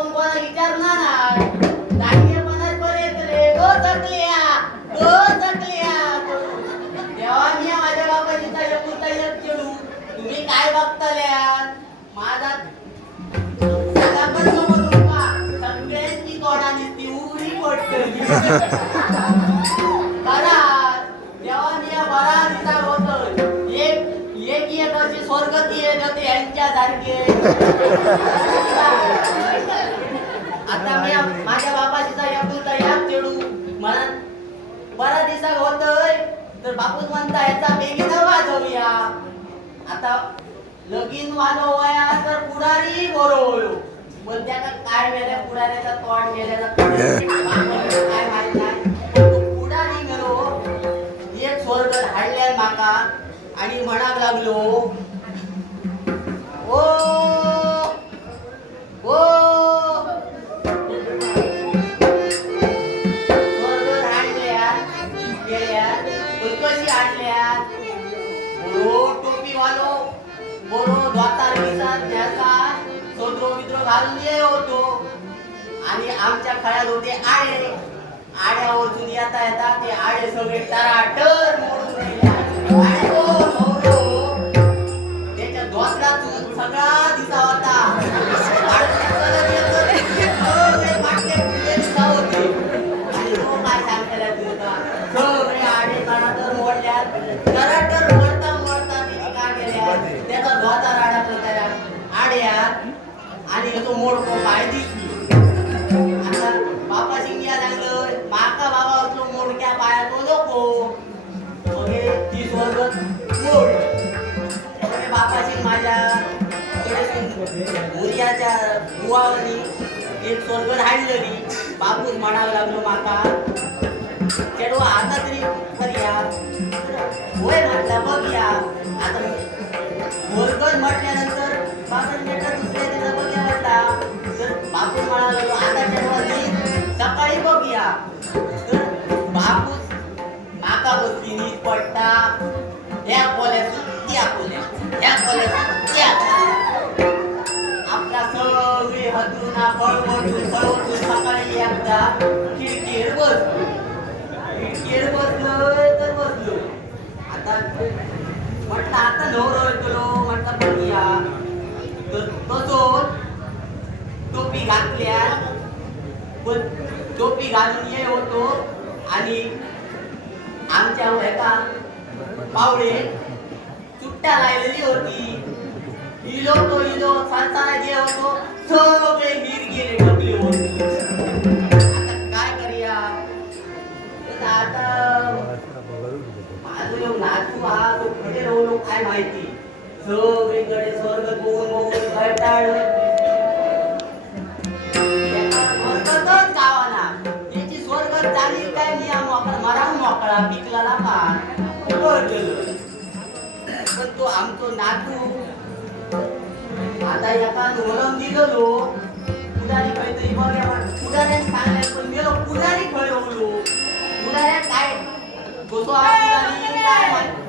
कोण कोणा विचारणार? रे. गो थकल्या गो थकल्या मी माझ्या बाबाची ताई पुरता एक चिडू तुम्ही काय बघताल्या माझा सगळ्यांची या एक एक एक अशी स्वर्गती येत यांच्या सारखे. या- माझ्या बापाची याक चेडू मला बरा दिसा होतोय. तर बापूच म्हणता याचा बेगीन वाजवूया. आता लगीन वाजवूया तर पुढारी बरोबर पण त्याला काय वेळेला पुढाऱ्याचा तोंड गेलेला काय माहीत नाही. पुढारी गेलो. एक स्वर्ग हाडल्यान माका आणि म्हणाक लागलो. सोत्रो होतो. आणि आमच्या खळ्यात होते आळे. आड्या वचून येता येता ते आडे सगळे टराटर मोडून गेले. मोडको पाय दिसली. आता बापा शिंग्या लागलं? माका बाबा असलो मोडक्या पायातो नको. मगे ती स्वर्ग मोड. बापा शिंग माझ्या मुर्याच्या बुवावनी एक स्वर्ग हाडलेली बापूस म्हणावं लागलो माका चेडवा आता तरी करूया होय म्हटलं या. आता स्वर्ग म्हटल्यानंतर बापन बेटा दुसऱ्या सकाळी बघूया. तर बापूस माका बसली नीट पडटा ह्या कोल्यातून त्या कोल्यात ह्या कोल्यातून त्या कोल्यात. आपला सगळे हतून पळवटून पळवटून सकाळी एकदा. खिडकीवर बसलो. खिडकीवर बसलोय तर बसलो. आता म्हटलं आता न्हवरो येतलो म्हटलं बघूया. तर टोपी घातल्या पण टोपी घालून ये होतो आणि आमच्या एका पावळे चुट्ट्या लायलेली होती. इलो तो इलो संसारा जे होतो. सगळे गिर गेले. पिकला ना का वर गेलो. पण तो आमचो नातू. आता एका नोलम दिलेलो पुढारी काहीतरी बघ्या पुढाऱ्याने सांगले पण गेलो. पुढारी खळवलो. पुढाऱ्या काय? बसो हा पुढारी. काय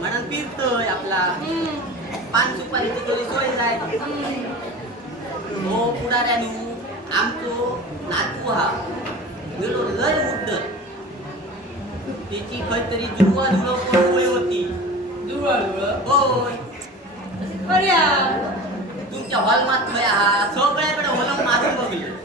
म्हणून फिरतोय आपला पान सुपारीची थोडी सोय जाय हो पुढाऱ्यानु आमचो नातू हा गेलो लय उड्डत त्याची खंय तरी जुळवा जुळव करून होती होय पर्या तुमच्या हॉलमात खय हा सगळ्याकडे हॉलम मारून बघले